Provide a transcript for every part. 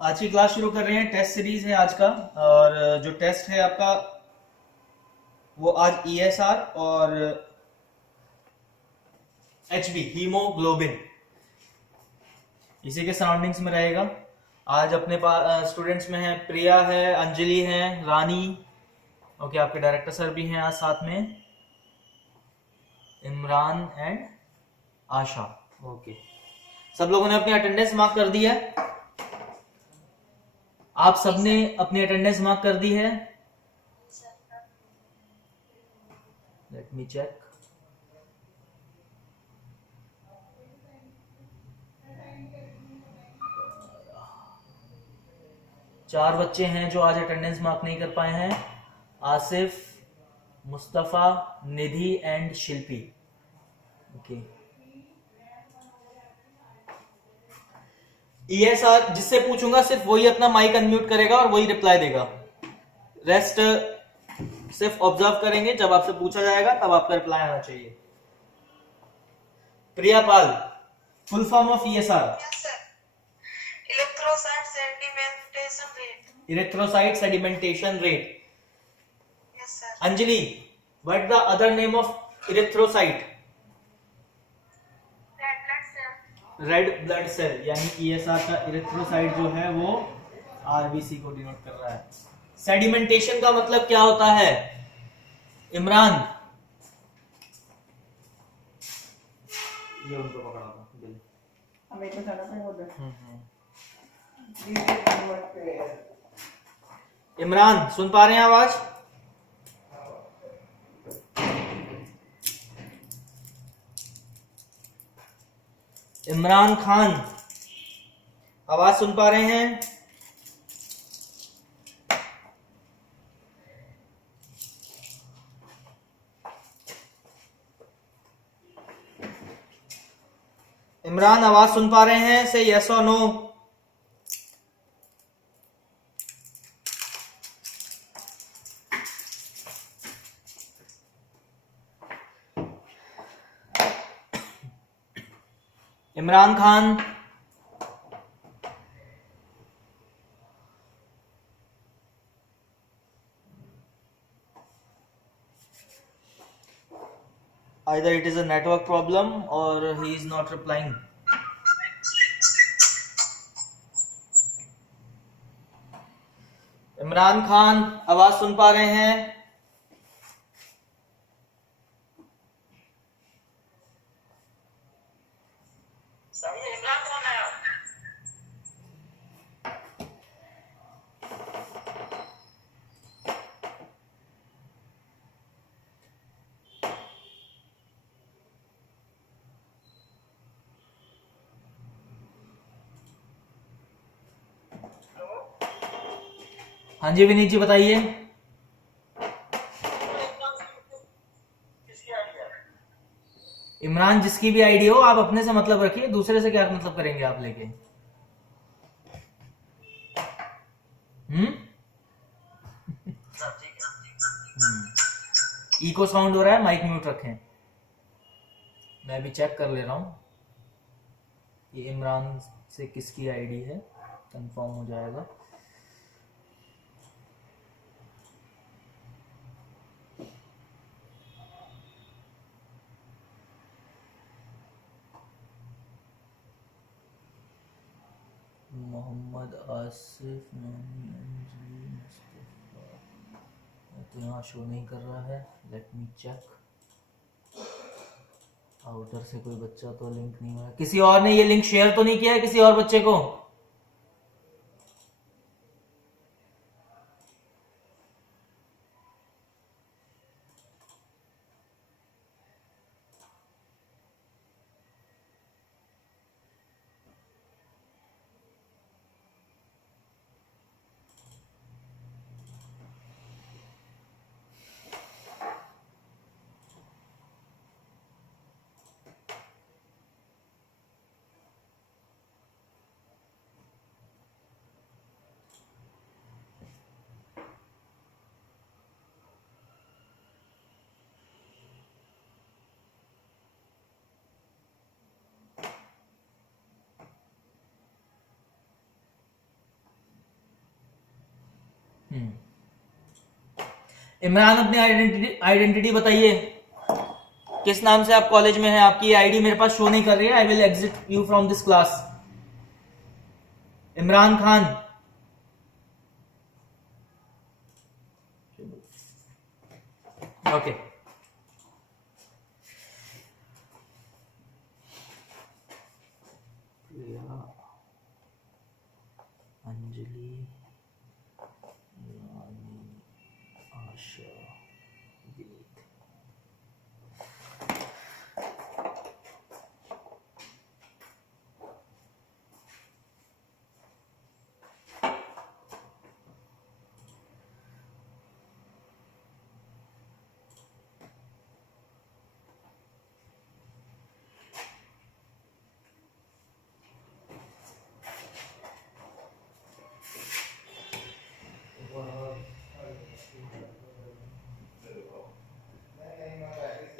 आज की क्लास शुरू कर रहे हैं। टेस्ट सीरीज है आज का। और जो टेस्ट है आपका वो आज ईएसआर और एचबी हीमोग्लोबिन इसी के सराउंडिंग्स में रहेगा। आज अपने पास स्टूडेंट्स में है प्रिया है, अंजलि है, रानी। ओके, आपके डायरेक्टर सर भी हैं आज साथ में, इमरान एंड आशा। ओके, सब लोगों ने अपनी अटेंडेंस मार्क कर दी है? आप सबने अपनी अटेंडेंस मार्क कर दी है? Let me check. चार बच्चे हैं जो आज अटेंडेंस मार्क नहीं कर पाए हैं, आसिफ, मुस्तफा, निधि एंड शिल्पी। ओके, ईएसआर जिससे पूछूंगा सिर्फ वही अपना माइक अनम्यूट करेगा और वही रिप्लाई देगा। रेस्ट सिर्फ ऑब्जर्व करेंगे, जब आपसे पूछा जाएगा तब आपका रिप्लाई आना चाहिए। Priya Pal, full form of ESR? Electrocyte sedimentation rate. Erythrocyte sedimentation rate. Yes sir. Anjali, what the other name of erythrocyte? Red blood cell. Red blood cell. यानी ईएसआर का इरेथ्रोसाइट जो है वो आरबीसी को डिनोट कर रहा है। सेडिमेंटेशन का मतलब क्या होता है इमरान? ये उनको पकड़ा था बिल। हमें तो जाना पड़ेगा उधर। इमरान सुन पा रहे हैं आवाज? इमरान खान आवाज सुन पा रहे हैं? इमरान आवाज सुन पा रहे हैं? से यस और no. Imran Khan, either it is a network problem or he is not replying. Imran Khan आवाज सुन पा रहे हैं? इमरान कौन है? हाँ जी विनीत जी बताइए। इमरान जिसकी भी आईडी हो, आप अपने से मतलब रखिए, दूसरे से क्या मतलब करेंगे आप लेके। इको साउंड हो रहा है, माइक म्यूट रखें। मैं भी चेक कर ले रहा हूं ये इमरान से किसकी आईडी है, कंफर्म हो जाएगा। मोहम्मद आसिफ, अंजलि, मुस्तफा तो यहाँ शो नहीं कर रहा है। Let me check. उधर से कोई बच्चा तो लिंक नहीं हुआ। किसी और ने ये लिंक शेयर तो नहीं किया है किसी और बच्चे को? इमरान अपनी आइडेंटिटी बताइए, किस नाम से आप कॉलेज में हैं? आपकी आईडी मेरे पास शो नहीं कर रही है। I will exit you from this class. Imran Khan. Okay, Anjali, Rani, Asha, Vineet.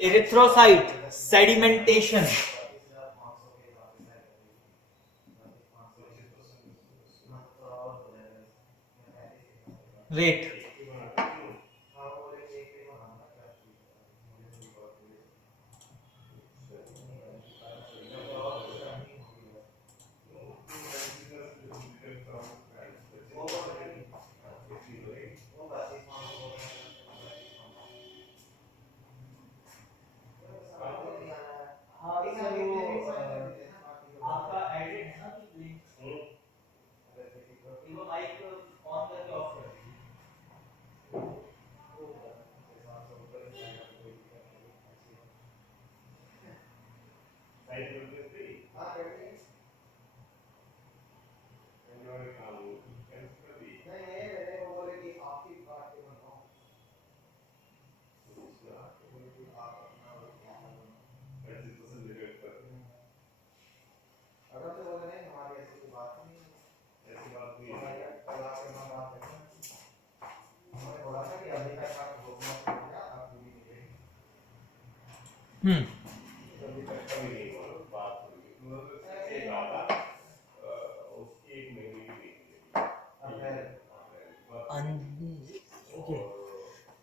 Erythrocyte sedimentation rate. आपका एडिट है ना, तो माइक ऑन करके ऑफ कर दीजिए।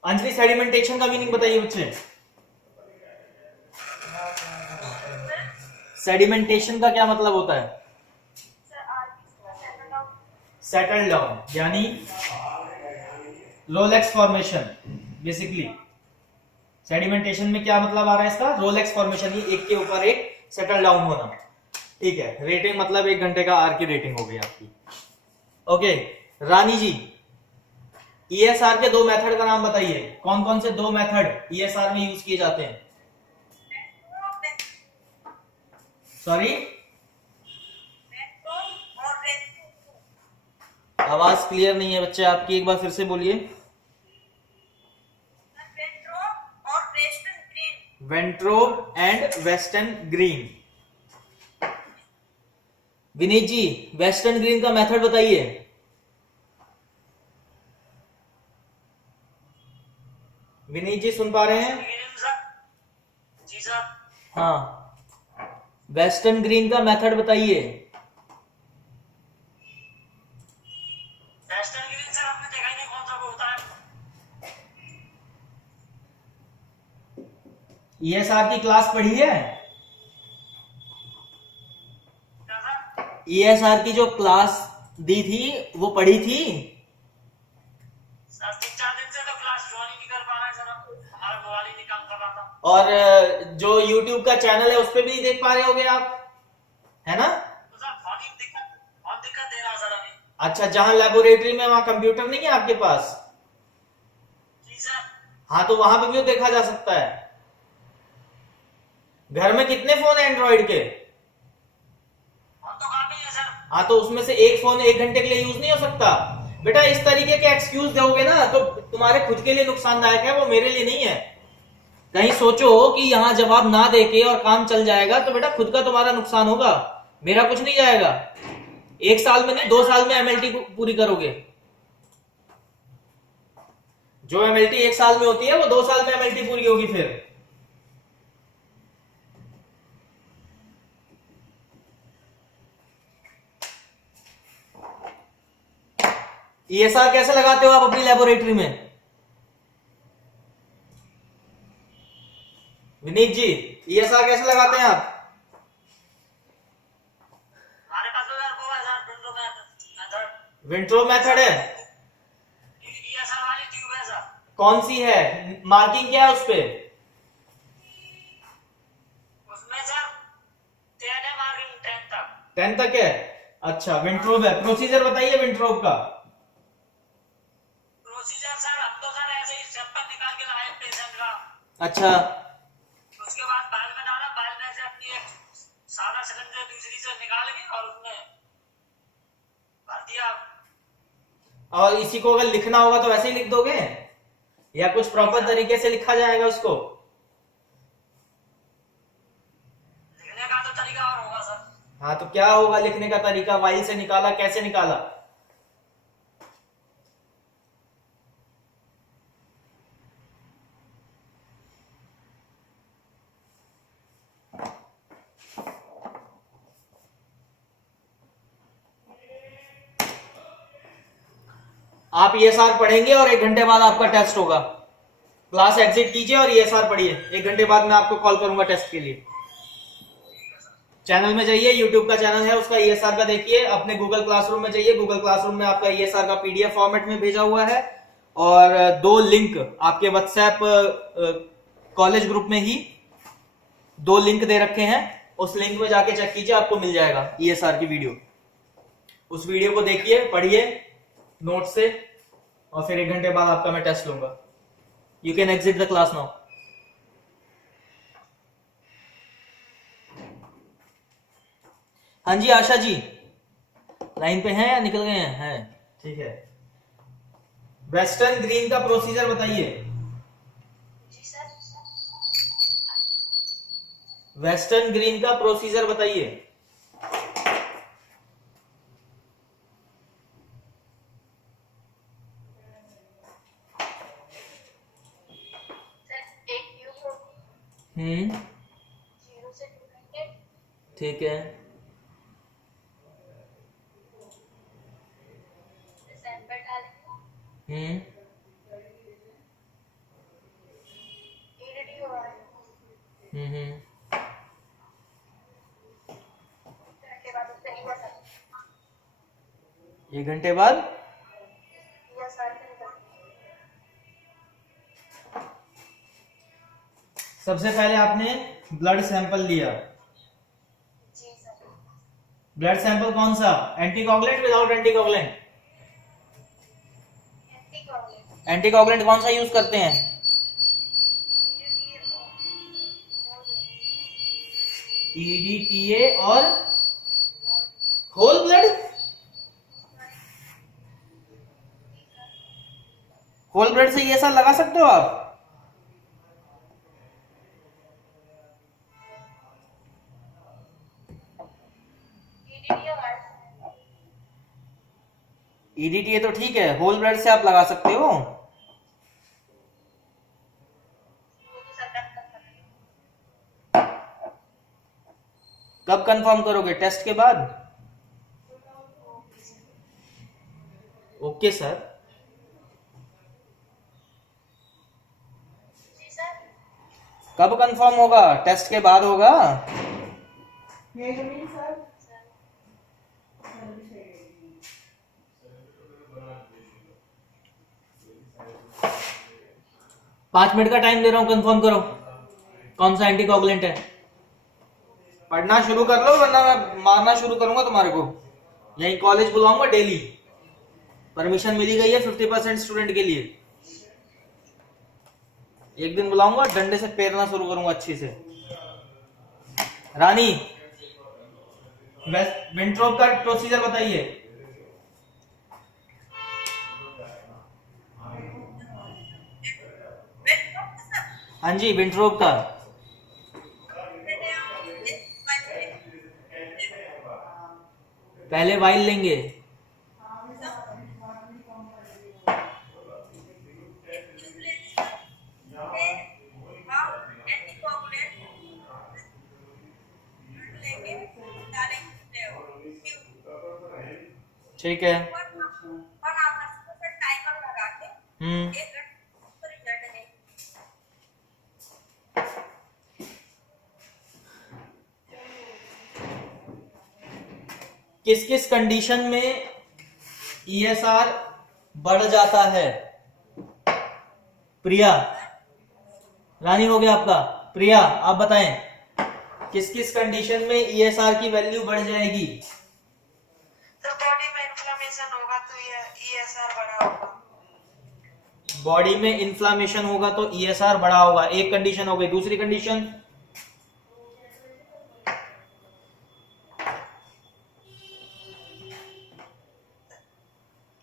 अंजलि, सेडिमेंटेशन का मीनिंग बताइए बच्चे। सेडिमेंटेशन का क्या मतलब होता है? सेटल डाउन, यानी रोलेक्स फॉर्मेशन। बेसिकली सेडिमेंटेशन में क्या मतलब आ रहा है इसका? रोलेक्स फॉर्मेशन, ही एक के ऊपर एक सेटल डाउन होना। ठीक है, रेटिंग मतलब 1 घंटे का आर की रेटिंग हो गई आपकी। ओके, रानी जी, ईएसआर के 2 मेथड का नाम बताइए। कौन कौन से 2 मेथड ईएसआर में यूज किए जाते हैं? सॉरी, आवाज क्लियर नहीं है बच्चे आपकी, एक बार फिर से बोलिए। Wintrobe and Westergren. Vineet ji, Westergren का मेथड बताइए। विनीत जी सुन पा रहे हैं? जी सर। हाँ, वेस्टर्न ग्रीन का मेथड बताइए। वेस्टर्न ग्रीन सर आपने देखा ही नहीं कौन सा वो होता है। ईएसआर की क्लास पढ़ी है? क्या सर? ईएसआर की जो क्लास दी थी वो पढ़ी थी? सर 3-4 दिन से तो क्लास ज्वाइन ही नहीं कर पा रहे सर, हमारा मोबाइल ही नहीं काम कर रहा था। और जो यूट्यूब का चैनल है उस पर भी नहीं देख पा रहे होगे आप, है ना? तो सर बहुत दिक्कत दे रहा है सर अभी। अच्छा, जहां लेबोरेटरी में वहां कंप्यूटर नहीं है आपके पास? जी सर। हाँ, तो वहां पे भी तो देखा जा सकता है। घर में कितने फोन है एंड्रॉइड के? हम तो काम नहीं है सर। हाँ, तो उसमें से एक फोन 1 घंटे के लिए यूज नहीं हो सकता? बेटा, इस तरीके के एक्सक्यूज दोगे ना तो तुम्हारे खुद के लिए नुकसानदायक है, वो मेरे लिए नहीं है। कहीं सोचो कि यहां जवाब ना देके और काम चल जाएगा तो बेटा खुद का तुम्हारा नुकसान होगा, मेरा कुछ नहीं जाएगा। 1 साल में नहीं, 2 साल में एमएलटी पूरी करोगे। जो एमएलटी 1 साल में होती है वो 2 साल में एमएलटी पूरी होगी। फिर ESR कैसे लगाते हो आप अपनी लेबोरेटरी में? विनीत जी, ESR कैसे लगाते हैं आप? हमारे पास तो यार वो है सर, विंडो मेथड। विंट्रो मेथड है? ESR वाली ट्यूब है सर। कौन सी है? मार्किंग क्या है उस पे? उसमें सर 10 है मार्किंग, 10 तक। 10 तक है? अच्छा, विंट्रोब है। प्रोसीजर बताइए विंट्रोब का। प्रोसीजर सर, हम तो सर ऐसे ही सैंपल निकाल के लाए पेशेंट का। अच्छा, उसके बाद बाल में डाला, बाल में से अपनी एक सादा सिलेंडर दूसरी से निकाल के और उसमें भर दिया। और इसी को अगर लिखना होगा तो वैसे ही लिख दोगे या कुछ प्रॉपर तरीके से लिखा जाएगा उसको? लिखने का तो तरीका और होगा सर। हाँ, तो क्या होगा लिखने का तरीका? वाइल से निकाला, कैसे निकाला? आप ESR पढ़ेंगे और 1 घंटे बाद आपका टेस्ट होगा। क्लास एग्जिट कीजिए और ESR पढ़िए। 1 घंटे बाद मैं आपको कॉल करूंगा टेस्ट के लिए। चैनल में जाइए, यूट्यूब का चैनल है उसका, ESR का देखिए। अपने गूगल क्लासरूम में जाइए, गूगल क्लासरूम में आपका ESR का PDF फॉर्मेट में भेजा हुआ है और 2 लिंक आपके व्हाट्सएप कॉलेज ग्रुप में ही 2 लिंक दे रखे हैं। उस लिंक में जाके चेक कीजिए, आपको मिल जाएगा ESR की वीडियो। उस वीडियो को देखिए, पढ़िए नोट से और फिर 1 घंटे बाद आपका मैं टेस्ट लूंगा। You can exit the class now. हाँ जी आशा जी, लाइन पे हैं या निकल गए हैं? ठीक है। वेस्टर्न ग्रीन का प्रोसीजर बताइए। वेस्टर्न ग्रीन का प्रोसीजर बताइए। हम्म, ठीक है। हम्म, हम्म, 1 घंटे बाद सबसे पहले आपने ब्लड सैंपल लिया। ब्लड सैंपल कौन सा? Anticoagulant, without anticoagulant? एंटीकोगुलेंट कौन सा यूज करते हैं? EDTA और होल ब्लड? होल ब्लड से ये सब लगा सकते हो आप? EDTA तो ठीक है, होल ब्लड से आप लगा सकते हो। कब कंफर्म करोगे? टेस्ट के बाद? Okay sir. कब कंफर्म होगा? टेस्ट के बाद होगा। ये जमीन सर 5 मिनट का टाइम दे रहा हूं, कंफर्म करो कौन सा एंटीकोगुलेंट है। पढ़ना शुरू कर लो वरना मैं मारना शुरू करूंगा तुम्हारे को। यही कॉलेज बुलाऊंगा डेली। परमिशन मिली गई है 50% स्टूडेंट के लिए। एक दिन बुलाऊंगा, डंडे से पेरना शुरू करूंगा अच्छी से। रानी, विंट्रोप का प्रोसीजर बताइए। हाँ जी, विंट्रोप का। पहले वाइल लेंगे। ठीक है। हम्म, किस किस कंडीशन में ईएसआर बढ़ जाता है? प्रिया, रानी हो गया आपका। प्रिया आप बताएं, किस किस कंडीशन में ईएसआर की वैल्यू बढ़ जाएगी? तो बॉडी में इन्फ्लेमेशन होगा तो ये ईएसआर बढ़ा होगा। बॉडी में इन्फ्लामेशन होगा तो ईएसआर बढ़ा होगा, एक कंडीशन हो गई। दूसरी कंडीशन?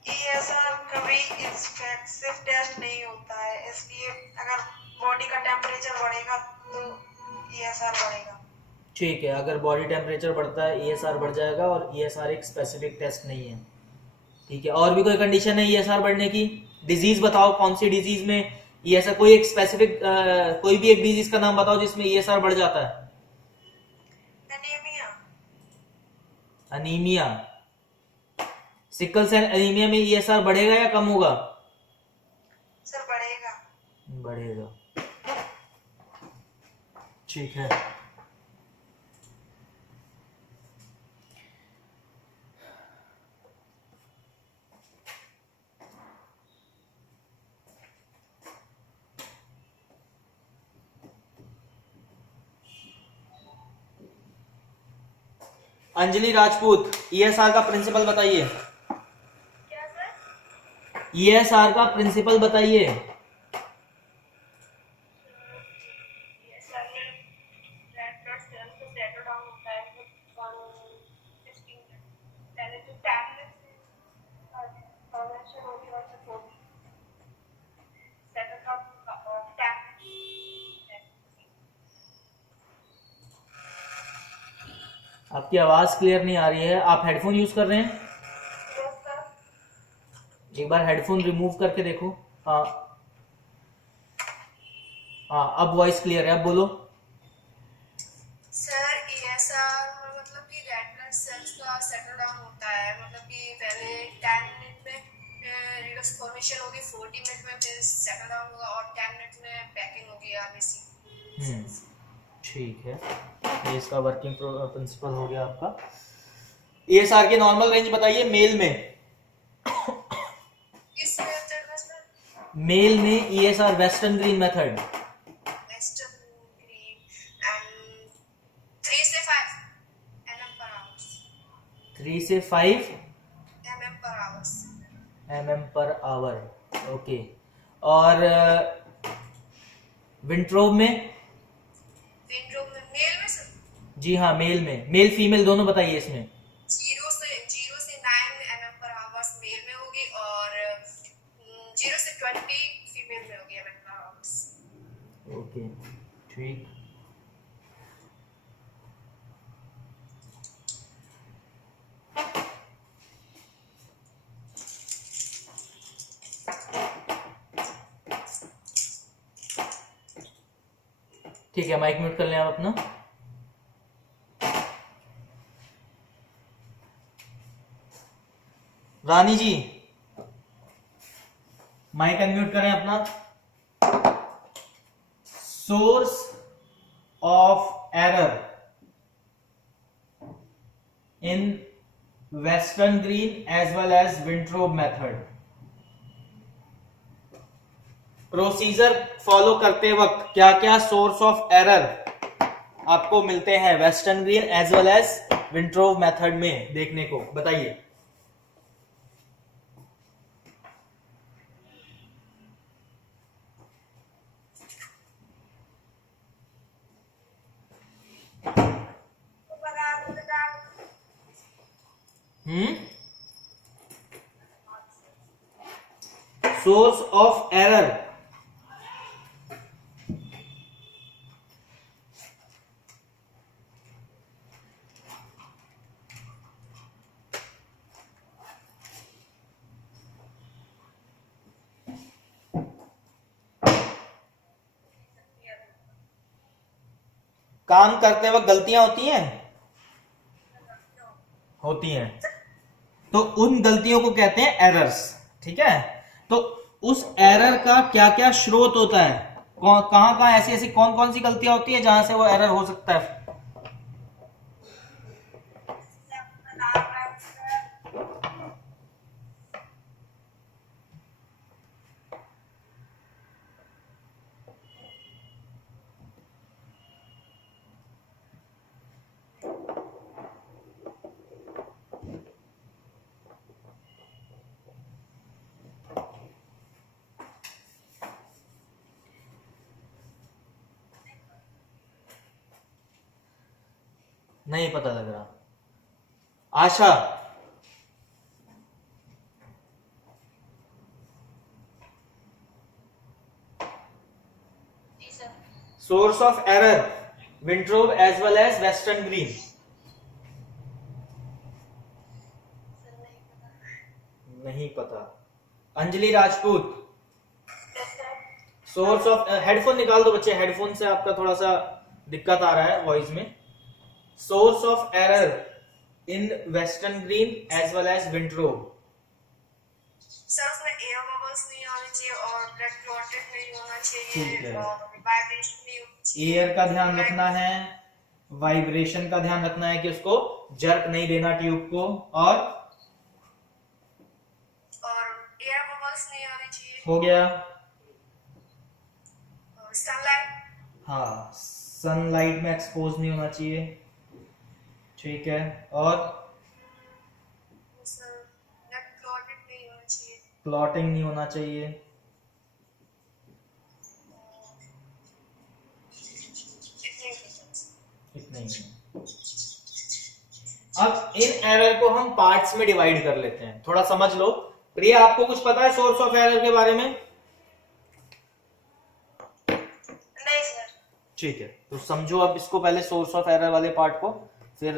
ईएसआर कभी इफेक्टिव टेस्ट नहीं होता है, इसलिए अगर बॉडी का टेम्परेचर बढ़ेगा तो ईएसआर बढ़ेगा। ठीक है, अगर बॉडी टेम्परेचर बढ़ता है ईएसआर बढ़ जाएगा, और ईएसआर एक स्पेसिफिक टेस्ट नहीं है। ठीक है, और भी कोई कंडीशन है ईएसआर बढ़ने की? डिजीज बताओ, कौन सी डिजीज में ईएसआर, कोई एक स्पेसिफिक कोई भी एक डिजीज का नाम बताओ जिसमें ईएसआर बढ़ जाता है। Anaemia. Anaemia, sickle cell anaemia में ईएसआर बढ़ेगा या कम होगा? सर बढ़ेगा। बढ़ेगा। ठीक है, अंजलि राजपूत, ईएसआर का प्रिंसिपल बताइए। क्या सर? ईएसआर का प्रिंसिपल बताइए। ईएसआर में रेड ब्लड सेल को सेटल डाउन होता है पहले जो टैबलेट्स फॉर्मेशन होगी और जो सेटल डाउन आपकी आवाज क्लियर नहीं आ रही है, आप हेडफोन यूज कर रहे हैं? एक बार हेडफोन रिमूव करके देखो। हाँ हाँ, अब वॉइस क्लियर है, अब बोलो। सर ईएसआर मतलब कि रेड ब्लड सेल्स का सेटल डाउन होता है, मतलब कि पहले 10 मिनट में रिडक्स फॉर्मेशन होगी, 40 मिनट में फिर सेटल डाउन होगा और 10 मिनट में पैकिंग होगी आरबीसी। ठीक है, ये इसका वर्किंग प्रिंसिपल हो गया आपका। ईएसआर की नॉर्मल रेंज बताइए मेल में। किस मेथड में सर? मेल में ESR western green method. Western green and 3 से 5 mm per hour। 3 से 5 mm per hour। mm per hour. Okay, और विंट्रोब में? विंडो में मेल में सर जी हाँ, मेल में। मेल फीमेल दोनों बताइए इसमें। 0 से 9 mm per hour मेल में होगी और 0 से 20 फीमेल में होगी mm per hour। ओके, ठीक। ठीक है, माइक म्यूट कर लें आप अपना। रानी जी, माइक अनम्यूट करें अपना। Source of error in Westergren as well as Wintrobe method. Procedure follow करते वक्त क्या क्या सोर्स ऑफ एरर आपको मिलते हैं Westergren as well as Wintrobe method में, देखने को बताइए। सोर्स ऑफ एरर, काम करते वक्त गलतियां होती हैं, तो उन गलतियों को कहते हैं एरर्स। ठीक है, तो उस एरर का क्या क्या स्रोत होता है, कहां कहां ऐसी ऐसी कौन कौन सी गलतियां होती है जहां से वो एरर हो सकता है। नहीं पता लग रहा। आशा, जी sir. Source of error Wintrobe as well as Westergren. Sir नहीं पता। नहीं पता। Anjali Rajput, source of, headphone निकाल दो बच्चे, हेडफोन से आपका थोड़ा सा दिक्कत आ रहा है वॉइस में। Source of error in Westergren as well as Wintrobe. Sir उसमें एयर बबल्स नहीं आने चाहिए और ब्लड क्लॉटेड नहीं होना ठीक चाहिए है। और वाइब्रेशन नहीं होनी चाहिए। एयर का ध्यान रखना है, वाइब्रेशन का ध्यान रखना है कि उसको जर्क नहीं देना ट्यूब को, और एयर बबल्स नहीं आने चाहिए। हो गया। सनलाइट, हाँ, सनलाइट में एक्सपोज नहीं होना चाहिए। ठीक है, और सर ब्लड क्लॉटेड नहीं होना चाहिए। क्लॉटिंग नहीं होना चाहिए। इतने ही है। अब इन एरर को हम पार्ट्स में डिवाइड कर लेते हैं, थोड़ा समझ लो। प्रिया, आपको कुछ पता है सोर्स ऑफ एरर के बारे में? नहीं सर। ठीक है, तो समझो अब इसको, पहले सोर्स ऑफ एरर वाले पार्ट को, फिर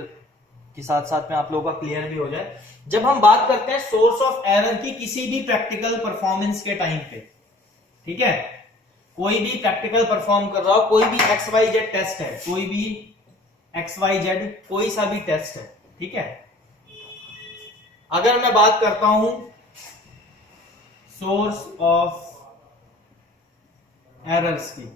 कि साथ साथ में आप लोगों का क्लियर भी हो जाए। जब हम बात करते हैं सोर्स ऑफ एरर की किसी भी प्रैक्टिकल परफॉर्मेंस के टाइम पे, ठीक है, कोई भी प्रैक्टिकल परफॉर्म कर रहा हो, कोई भी XYZ टेस्ट है, कोई भी XYZ कोई सा भी टेस्ट है, ठीक है, अगर मैं बात करता हूं सोर्स ऑफ एरर्स की,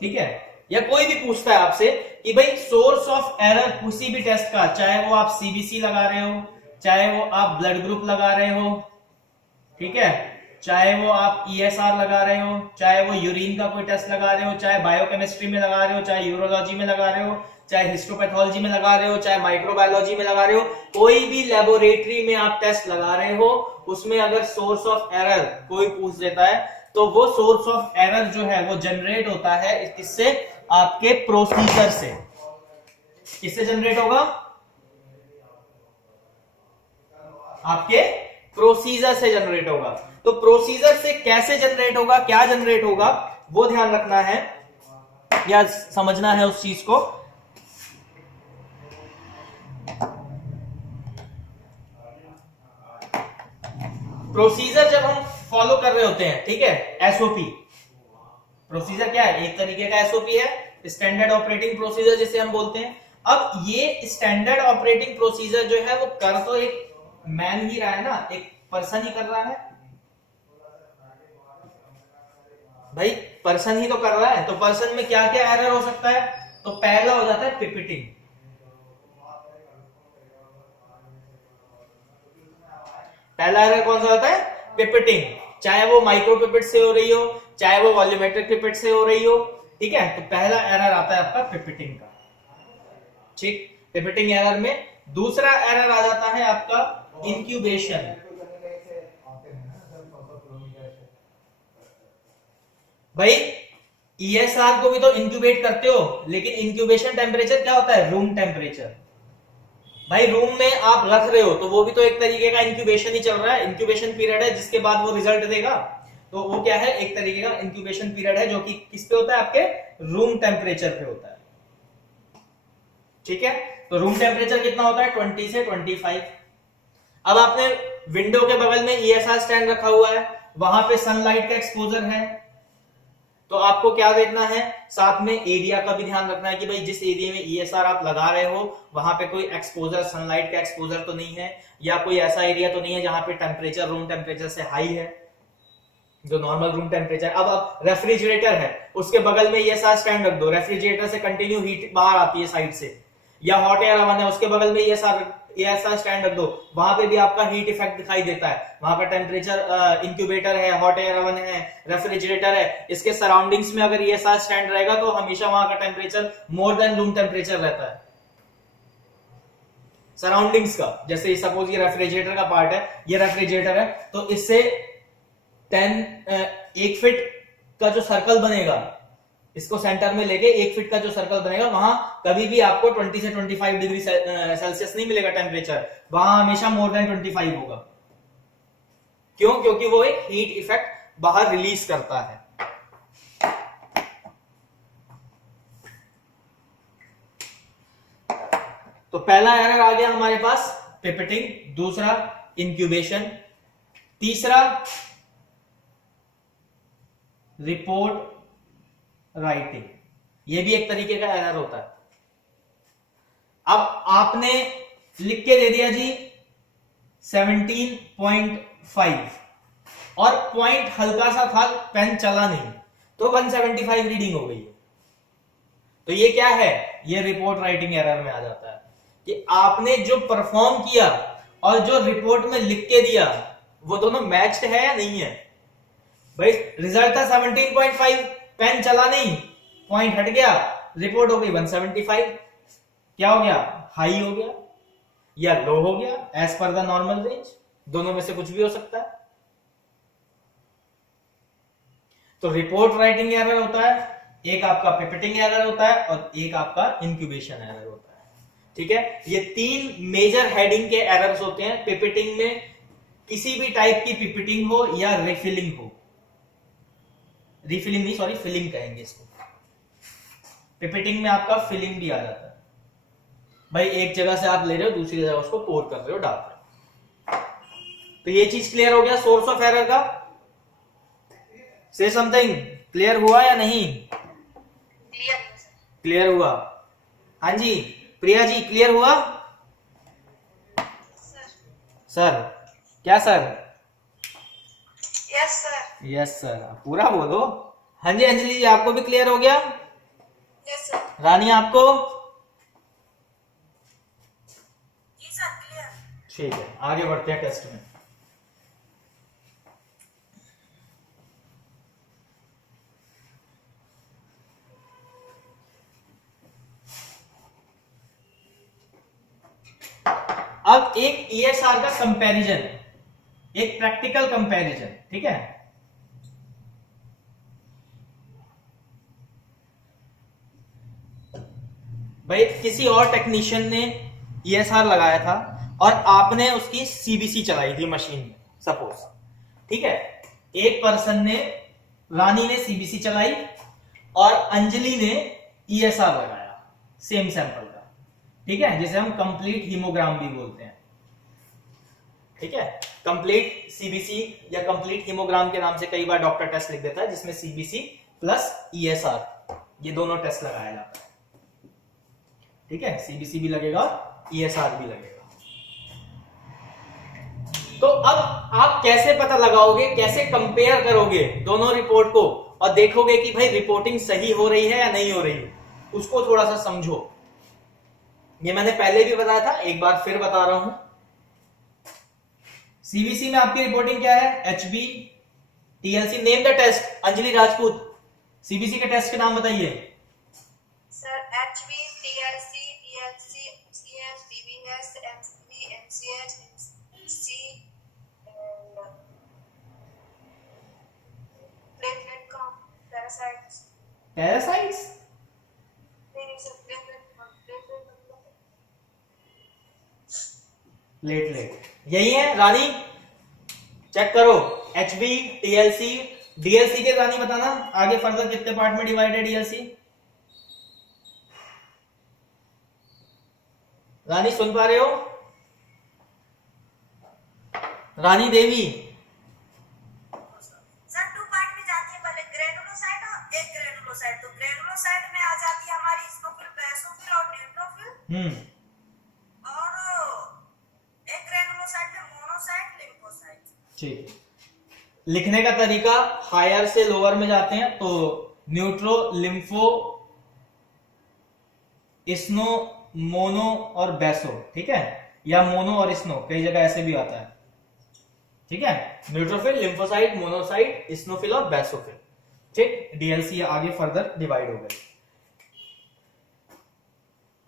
ठीक है, या कोई भी पूछता है आपसे कि भाई सोर्स ऑफ एरर किसी भी टेस्ट का, चाहे वो आप CBC लगा रहे हो, चाहे वो आप ब्लड ग्रुप लगा रहे हो, ठीक है, चाहे वो आप ESR लगा रहे हो, चाहे वो यूरिन का कोई टेस्ट लगा रहे हो, चाहे बायोकेमिस्ट्री में लगा रहे हो, चाहे यूरोलॉजी में लगा रहे हो, चाहे हिस्टोपैथोलॉजी में लगा रहे हो, चाहे माइक्रोबायोलॉजी में लगा रहे हो, कोई भी लेबोरेटरी में आप टेस्ट लगा रहे हो, उसमें अगर सोर्स ऑफ एरर कोई पूछ देता है तो वो सोर्स ऑफ एरर जो है वो जनरेट होता है किससे? आपके प्रोसीजर से। किससे जनरेट होगा? आपके प्रोसीजर से जनरेट होगा। तो प्रोसीजर से कैसे जनरेट होगा, क्या जनरेट होगा, वो ध्यान रखना है या समझना है उस चीज को। प्रोसीजर जब हम फॉलो कर रहे होते हैं, ठीक है, SOP, प्रोसीजर क्या है? एक तरीके का SOP है, स्टैंडर्ड ऑपरेटिंग प्रोसीजर जिसे हम बोलते हैं। अब ये स्टैंडर्ड ऑपरेटिंग प्रोसीजर जो है वो कर तो एक मैन ही रहा है ना, एक पर्सन ही कर रहा है भाई, पर्सन ही तो कर रहा है। तो पर्सन में क्या क्या एरर हो सकता है? तो पहला हो जाता है पिपिटिंग। पहला एरर कौन सा होता है? पिपिटिंग। चाहे वो माइक्रो पिपिट से हो रही हो, चाहे वो वॉल्यूमेट्रिक पिपिट से हो रही हो, ठीक है, तो पहला एरर आता है आपका पिपिटिंग का। ठीक, पिपिटिंग एरर में दूसरा एरर आ जाता है आपका इंक्यूबेशन। भाई ESR को भी तो इंक्यूबेट करते हो, लेकिन इंक्यूबेशन टेम्परेचर क्या होता है? Room temperature. भाई रूम में आप रख रहे हो तो वो भी तो एक तरीके का इंक्यूबेशन ही चल रहा है, इंक्यूबेशन पीरियड है जिसके बाद वो रिजल्ट देगा। तो वो क्या है? एक तरीके का इंक्यूबेशन पीरियड है जो कि किस पे होता है? आपके रूम टेम्परेचर पे होता है। ठीक है, तो रूम टेम्परेचर कितना होता है? 20 से 25। अब आपने विंडो के बगल में ESR स्टैंड रखा हुआ है, वहां पे सनलाइट का एक्सपोजर है, तो आपको क्या देखना है? साथ में एरिया का भी ध्यान रखना है कि भाई जिस एरिया में ESR आप लगा रहे हो वहां पे कोई एक्सपोजर, सनलाइट का एक्सपोजर तो नहीं है, या कोई ऐसा एरिया तो नहीं है जहां पे टेम्परेचर रूम टेम्परेचर से हाई है, जो नॉर्मल रूम टेम्परेचर। अब रेफ्रिजरेटर है, उसके बगल में ESR स्टैंड रख दो, रेफ्रिजरेटर से कंटिन्यू हीट बाहर आती है साइड से। या हॉट एयर ओवन है, उसके बगल में ESR स्टैंड रख दो, वहां पे भी आपका हीट इफेक्ट दिखाई देता है। वहां का टेम्परेचर, इंक्यूबेटर है, हॉट एयर ओवन है, रेफ्रिजरेटर है, इसके सराउंडिंग्स में अगर ESR स्टैंड रहेगा तो हमेशा वहां का temperature more than room temperature रहता है, सराउंडिंग्स का। जैसे सपोज ये रेफ्रिजरेटर का पार्ट है, ये रेफ्रिजरेटर है, तो इससे 1 फीट का जो सर्कल बनेगा, इसको सेंटर में लेके 1 फीट का जो सर्कल बनेगा, वहां कभी भी आपको 20 से 25 डिग्री सेल्सियस नहीं मिलेगा टेम्परेचर, वहां हमेशा मोर देन 25 होगा। क्यों? क्योंकि वो एक हीट इफेक्ट बाहर रिलीज करता है। तो पहला एरर आ गया हमारे पास पिपेटिंग, दूसरा इंक्यूबेशन, तीसरा रिपोर्ट राइटिंग। ये भी एक तरीके का एरर होता है। अब आपने लिख के दे दिया जी 17.5 और पॉइंट हल्का सा था, पेन चला नहीं, तो 175 रीडिंग हो गई। तो ये क्या है? ये रिपोर्ट राइटिंग एरर में आ जाता है कि आपने जो परफॉर्म किया और जो रिपोर्ट में लिख के दिया वो दोनों मैच्ड है या नहीं है। भाई रिजल्ट था 17.5, पेन चला नहीं, पॉइंट हट गया, रिपोर्ट हो गई 175। क्या हो गया? हाई हो गया या लो हो गया, as per the normal range. दोनों में से कुछ भी हो सकता है। तो रिपोर्ट राइटिंग एरर होता है, एक आपका पिपेटिंग एरर होता है और एक आपका इंक्यूबेशन एरर होता है। ठीक है, ये 3 मेजर हेडिंग के एरर्स होते हैं पिपेटिंग में। किसी भी टाइप की पिपेटिंग हो या रिफिलिंग हो, रिफिलिंग नहीं सॉरी फिलिंग कहेंगे इसको। पिपेटिंग में आपका फिलिंग भी आ जाता है। भाई एक जगह से आप ले रहे हो, दूसरी जगह उसको पोर कर रहे हो, डाल रहे हो। तो ये चीज क्लियर हो गया सोर्स ऑफ एरर का। से समथिंग क्लियर हुआ या नहीं? क्लियर हुआ। हाँ जी प्रिया जी, क्लियर हुआ? सर क्या sir? Yes sir. Yes sir, पूरा बोलो। हाँ जी अंजलि जी, आपको भी क्लियर हो गया? Yes sir. रानी आपको? जी सर क्लियर। ठीक है, आगे बढ़ते हैं टेस्ट में। अब एक ESR का कंपैरिजन, एक प्रैक्टिकल कंपैरिजन। ठीक है, भाई किसी और टेक्नीशियन ने ESR लगाया था और आपने उसकी CBC चलाई थी मशीन में सपोज। ठीक है, एक पर्सन ने, रानी ने CBC चलाई और अंजलि ने ESR लगाया सेम सैंपल का। ठीक है, जिसे हम कंप्लीट हीमोग्राम भी बोलते हैं। ठीक है, कंप्लीट CBC या कंप्लीट हीमोग्राम के नाम से कई बार डॉक्टर टेस्ट लिख देता है, जिसमें CBC प्लस ESR ये दोनों टेस्ट लगाया जाता है। ठीक है, CBC भी लगेगा, ESR भी लगेगा। तो अब आप कैसे पता लगाओगे, कैसे कंपेयर करोगे दोनों रिपोर्ट को और देखोगे कि भाई रिपोर्टिंग सही हो रही है या नहीं हो रही है, उसको थोड़ा सा समझो। ये मैंने पहले भी बताया था, एक बार फिर बता रहा हूं। CBC में आपकी रिपोर्टिंग क्या है? HB TLC। Name the test Anjali Rajput. CBC के टेस्ट के नाम बताइए sir. HB TLC TLC MCS PBS MCB MCH MC platelet count, parasites. Parasites? नहीं सर, प्लेटलेट प्लेटलेट यही है रानी, चेक करो। HB TLC DLC के रानी बताना आगे फर्दर कितने पार्ट में डिवाइडेड DLC। रानी सुन पा रहे हो? रानी देवी। सर 2 पार्ट में जाती है, पहले ग्रेनुलोसाइट और एक ग्रेनुलोसाइट। तो ग्रेनुलोसाइट में आ जाती है हमारी इस्नोफिल, बेसोफिल और न्यूट्रोफिल। और एक ग्रेनुलोसाइट में मोनोसाइट, लिम्फोसाइट। ठीक, लिखने का तरीका हायर से लोअर में जाते हैं तो न्यूट्रो, लिम्फो, स्नो, मोनो और बेसो, ठीक है, या मोनो और स्नो, कई जगह ऐसे भी आता है, ठीक है। न्यूट्रोफिल, लिम्फोसाइट, मोनोसाइट, स्नोफिल और बेसोफिल, ठीक। डीएलसी आगे फर्दर डिवाइड हो गए।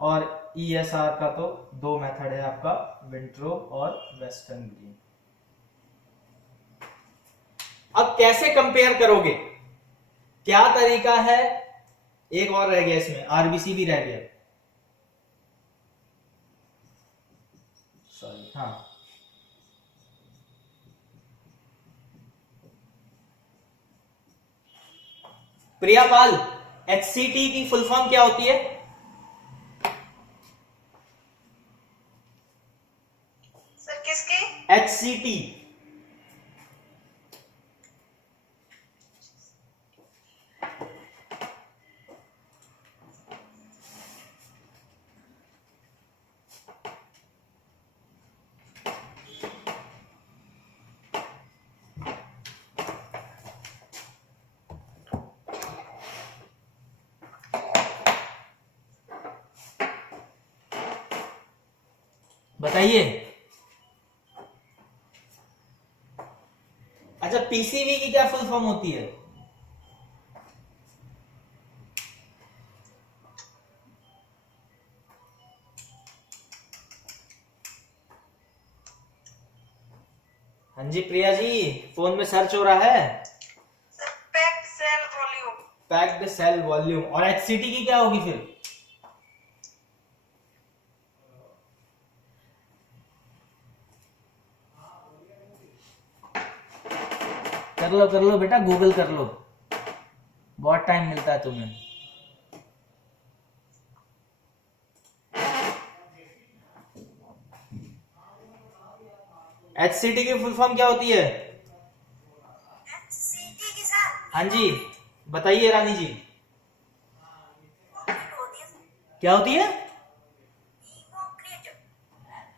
और ईएसआर का तो दो मेथड है आपका, विंट्रो और वेस्टर्न ग्रीन। अब कैसे कंपेयर करोगे, क्या तरीका है? एक और रह गया इसमें, आरबीसी भी रह गया, सॉरी, हाँ। प्रियापाल, एचसीटी की फुल फॉर्म क्या होती है? सर किसकी? एचसीटी। बताइए। अच्छा, पीसीवी की क्या फुल फॉर्म होती है? हाँ जी प्रिया जी, फोन में सर्च हो रहा है। Packed cell volume. Packed cell volume. और एचसीटी की क्या होगी फिर? कर लो बेटा, गूगल कर लो, बहुत टाइम मिलता है तुम्हें। एचसीटी की फुल फॉर्म क्या होती है? एचसीटी की सर हाँ जी, बताइए रानी जी। क्या होती है?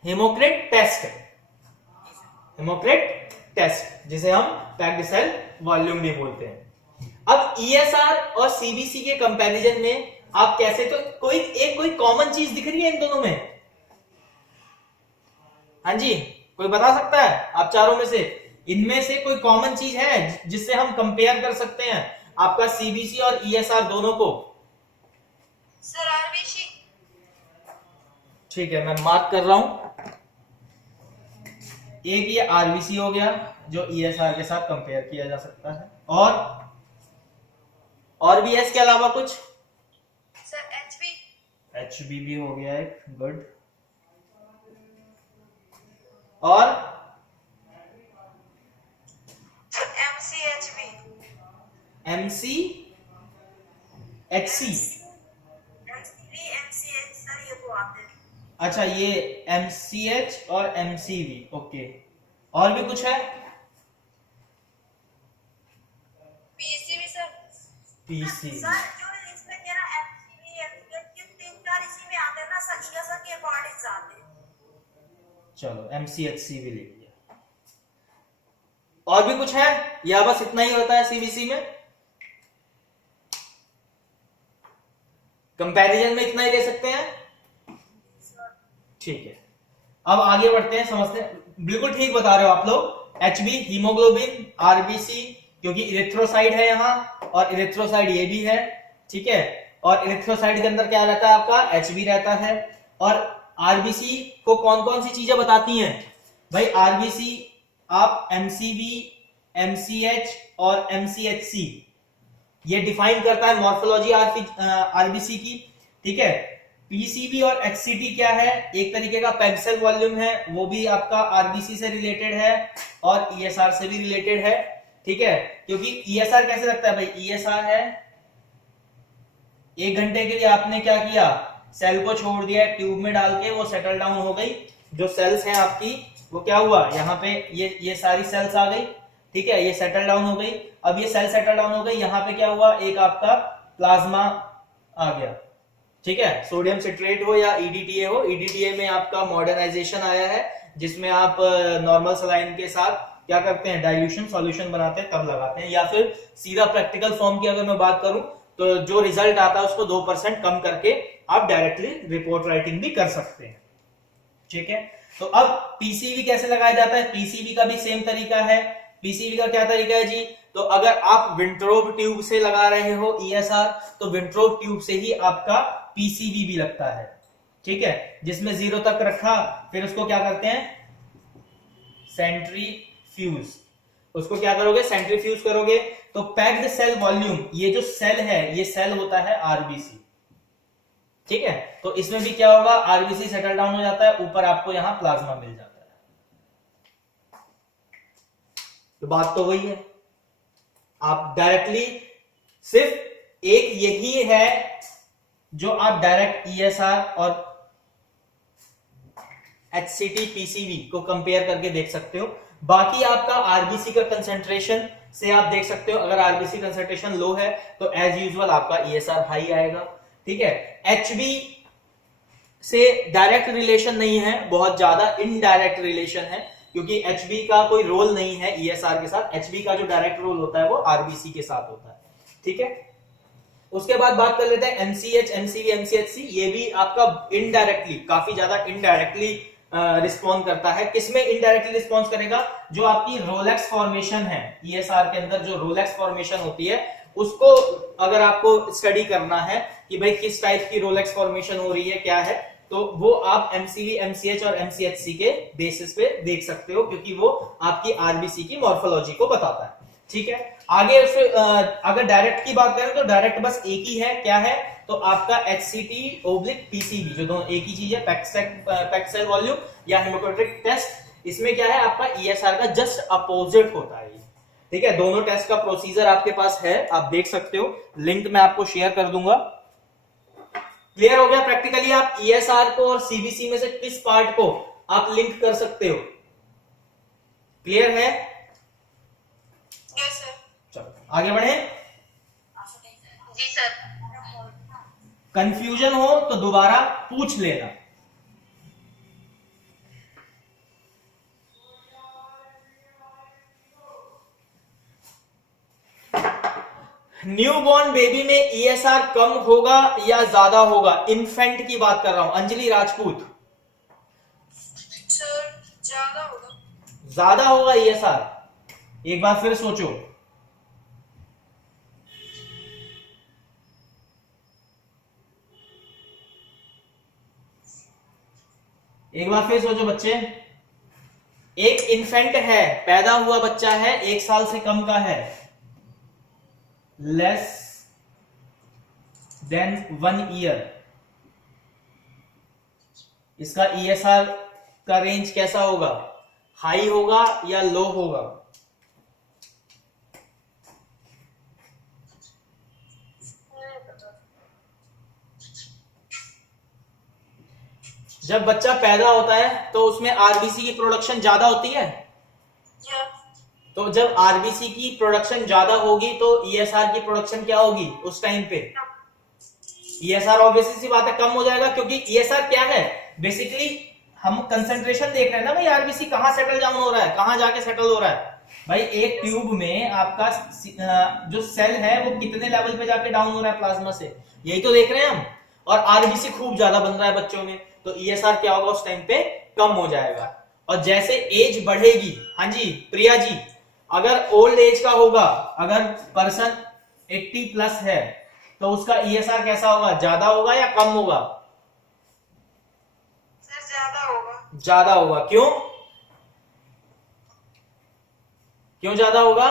हेमोक्रेट टेस्ट। हेमोक्रेट टेस्ट, जिसे हम पैक्ड सेल वॉल्यूम भी बोलते हैं। अब ईएसआर और सीबीसी के कंपैरिजन में आप कैसे, तो कोई कॉमन चीज दिख रही है इन दोनों में? हाँ जी, कोई बता सकता है आप चारों में से? इनमें से कोई कॉमन चीज है जिससे हम कंपेयर कर सकते हैं आपका सीबीसी और ईएसआर दोनों को? Sir RBC. ठीक है, मैं मार्क कर रहा हूं। एक ये आरबीसी हो गया जो ईएसआर के साथ कंपेयर किया जा सकता है, और भी है इसके अलावा कुछ? Sir HB. एचबी भी हो गया एक, गुड। और MCHB. MC HC. MCV MCH sir ये तो आते हैं। अच्छा, ये एमसीएच और एमसीवी, ओके। और भी कुछ है? PCV sir. पीसीवी। सर जो इसमें तेरा एमसीवी एमसीएच के तीन चार इसी में आते हैं ना सर, ईएसआर के अकॉर्डिंग आते हैं। चलो एमसीएचसी भी ले लिया। और भी कुछ है या बस इतना ही होता है सीबीसी में? कंपैरिजन में इतना ही ले सकते हैं? ठीक है, अब आगे बढ़ते हैं, समझते हैं। बिल्कुल ठीक बता रहे हो आप लोग। एचबी हीमोग्लोबिन, आरबीसी क्योंकि इरिथ्रोसाइड है यहाँ, और इरिथ्रोसाइड ये भी है, ठीक है। और इरिथ्रोसाइड के अंदर क्या रहता है आपका? एचबी रहता है। और आरबीसी को कौन कौन सी चीजें बताती हैं भाई? आरबीसी आप एमसीवी, एमसीएच और एमसीएचसी ये डिफाइन करता है मॉर्फोलॉजी आरबीसी की, ठीक है। पीसीवी और एचसीटी क्या है? एक तरीके का पैक्ड सेल वॉल्यूम है, वो भी आपका आरबीसी से रिलेटेड है और ईएसआर से भी रिलेटेड है, ठीक है। क्योंकि ईएसआर कैसे लगता है भाई? ईएसआर है 1 घंटे के लिए आपने क्या किया? सेल को छोड़ दिया ट्यूब में डाल के, वो सेटल डाउन हो गई। जो सेल्स हैं आपकी वो क्या हुआ? यहाँ पे ये सारी सेल्स आ गई, ठीक है, ये सेटल डाउन हो गई। अब ये सेल सेटल डाउन हो गई, यहाँ पे क्या हुआ? एक आपका प्लाज्मा आ गया, ठीक है। सोडियम सिट्रेट हो या ईडीटीए हो, ईडीटीए में आपका मॉडर्नाइजेशन आया है जिसमें आप नॉर्मल सलाइन के साथ क्या करते हैं, डाइल्यूशन सॉल्यूशन बनाते हैं तब लगाते हैं, या फिर सीधा प्रैक्टिकल फॉर्म की अगर मैं बात करूं तो जो रिजल्ट आता है उसको 2% कम करके आप डायरेक्टली रिपोर्ट राइटिंग भी कर सकते हैं। ठीक है, तो अब पीसीवी कैसे लगाया जाता है, पीसीवी का भी सेम तरीका है। पीसीवी का क्या तरीका है जी, तो अगर आप विंट्रोब ट्यूब से लगा रहे हो ईएसआर तो विंट्रोब ट्यूब से ही आपका पीसीवी भी लगता है। ठीक है, जिसमें 0 तक रखा, फिर उसको क्या करते हैं, सेंट्रीफ्यूज, उसको क्या करोगे, सेंट्रीफ्यूज करोगे तो पैक्ड सेल वॉल्यूम, ये जो सेल है ये सेल होता है आरबीसी। ठीक है, तो इसमें भी क्या होगा, आरबीसी सेटल डाउन हो जाता है, ऊपर आपको यहां प्लाज्मा मिल जाता है। तो बात तो वही है, आप डायरेक्टली सिर्फ एक यही है जो आप डायरेक्ट ईएसआर और एचसीटी पीसीवी को कंपेयर करके देख सकते हो। बाकी आपका आरबीसी का कंसंट्रेशन से आप देख सकते हो, अगर आरबीसी कंसंट्रेशन लो है तो एज यूजुअल आपका ईएसआर हाई आएगा। ठीक है, एचबी से डायरेक्ट रिलेशन नहीं है, बहुत ज्यादा इनडायरेक्ट रिलेशन है, क्योंकि एचबी का कोई रोल नहीं है ईएसआर के साथ, एचबी का जो डायरेक्ट रोल होता है वो आरबीसी के साथ होता है। ठीक है, उसके बाद बात कर लेते हैं एमसीएच, एमसीवी, एमसीएचसी, ये भी आपका इनडायरेक्टली, काफी ज्यादा इनडायरेक्टली रिस्पॉन्ड करता है। किसमें इनडायरेक्टली रिस्पॉन्स करेगा, जो आपकी रोलेक्स फॉर्मेशन है ईएसआर के अंदर, जो रोलेक्स फॉर्मेशन होती है उसको अगर आपको स्टडी करना है कि भाई किस टाइप की रोलेक्स फॉर्मेशन हो रही है, क्या है, तो वो आप एमसीवी, एमसीएच और एमसीएचसी के बेसिस पे देख सकते हो, क्योंकि वो आपकी आरबीसी की मॉर्फोलॉजी को बताता है। ठीक है, आगे उससे अगर डायरेक्ट की बात करें तो डायरेक्ट बस एक ही है, क्या है, तो आपका एचसीटी ओब्लिक पीसीवी, जो दोनों एक ही चीज है, पैक्ड सेल वॉल्यूम या हेमोक्रेटिक टेस्ट। इसमें क्या है, आपका ईएसआर का जस्ट अपोजिट होता है। ठीक है, दोनों टेस्ट का प्रोसीजर आपके पास है, आप देख सकते हो, लिंक मैं आपको शेयर कर दूंगा। क्लियर हो गया, प्रैक्टिकली आप ईएसआर को और सीबीसी में से किस पार्ट को आप लिंक कर सकते हो, क्लियर है? Yes sir. चलो आगे बढ़े। जी सर। कंफ्यूजन हो तो दोबारा पूछ लेना। न्यूबॉर्न बेबी में ईएसआर कम होगा या ज्यादा होगा, इन्फेंट की बात कर रहा हूं, अंजलि राजपूत। सर ज्यादा होगा। ज्यादा होगा ईएसआर, एक बार फिर सोचो। एक बार फिर सोचो बच्चे, एक इन्फेंट है, पैदा हुआ बच्चा है, 1 साल से कम का है, लेस देन 1 ईयर, इसका ईएसआर का रेंज कैसा होगा, हाई होगा या लो होगा? जब बच्चा पैदा होता है तो उसमें आरबीसी की प्रोडक्शन ज्यादा होती है, तो जब आरबीसी की प्रोडक्शन ज्यादा होगी तो ईएसआर की प्रोडक्शन क्या होगी उस टाइम पे? ईएसआर ऑब्वियसली सी बात है कम हो जाएगा, क्योंकि ईएसआर क्या है, बेसिकली हम कंसंट्रेशन देख रहे हैं ना भाई, आरबीसी कहां सेटल डाउन हो रहा है, कहां जाके सेटल हो रहा है भाई, एक ट्यूब में आपका जो सेल है वो कितने लेवल पे जाके डाउन हो रहा है प्लाज्मा से, यही तो देख रहे हैं हम। और आरबीसी खूब ज्यादा बन रहा है बच्चों में, तो ईएसआर क्या होगा उस टाइम पे, कम हो जाएगा। और जैसे एज बढ़ेगी, हाँ जी प्रिया जी, अगर ओल्ड एज का होगा, अगर पर्सन 80 प्लस है तो उसका ईएसआर कैसा होगा, ज्यादा होगा या कम होगा? सर ज्यादा होगा। ज्यादा होगा, क्यों? क्यों ज्यादा होगा?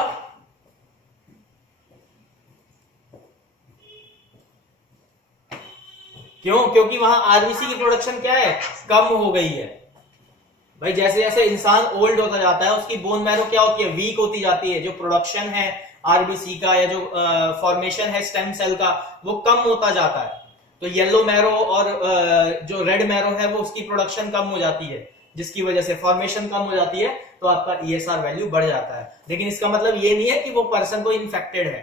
क्यों? क्योंकि वहां आरबीसी की प्रोडक्शन क्या है, कम हो गई है भाई। जैसे जैसे इंसान ओल्ड होता जाता है उसकी बोन मैरो क्या होती है, वीक होती जाती है, जो प्रोडक्शन है आरबीसी का या जो फॉर्मेशन है स्टेम सेल का वो कम होता जाता है। तो येलो मैरो और जो रेड मैरो है वो उसकी प्रोडक्शन कम हो जाती है, जिसकी वजह से फॉर्मेशन कम हो जाती है, तो आपका ईएसआर वैल्यू बढ़ जाता है। लेकिन इसका मतलब ये नहीं है कि वो पर्सन को इन्फेक्टेड है,